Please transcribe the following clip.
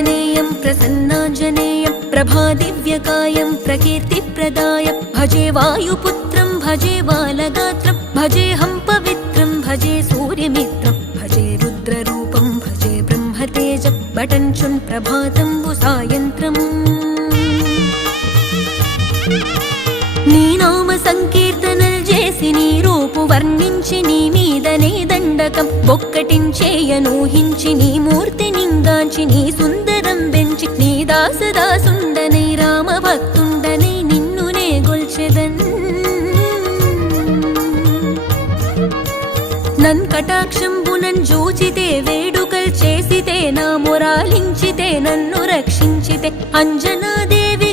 प्रसन्नाञ्जनेयं प्रसन्नाञ्जनेयं प्रभादिव्यकायं प्रकीर्तिप्रदायं भजे वायुपुत्रं भजे बालगात्रं भजेऽहं पवित्रं भजे सूर्यमित्रं भजे रुद्ररूपं भजे ब्रह्मतेजं बटञ्चुं प्रभातं सायन्त्रम् నీ నామ సంకీర్తనలు చేసి నీ రూపు వర్ణించి నీ మీదనే దండకం ఒక్కటించేయనూహించి నీ మూర్తి నింగాంచి నీ సుందరం పెంచి నీ దాసదాసుండనై రామ భక్తుండనై నిన్నునే గొల్చెదన్ నన్ కటాక్షంబునన్ జూచితే వేడుకల్ చేసితే నా మొరాలించితే నన్ను రక్షించితే అంజనాదేవి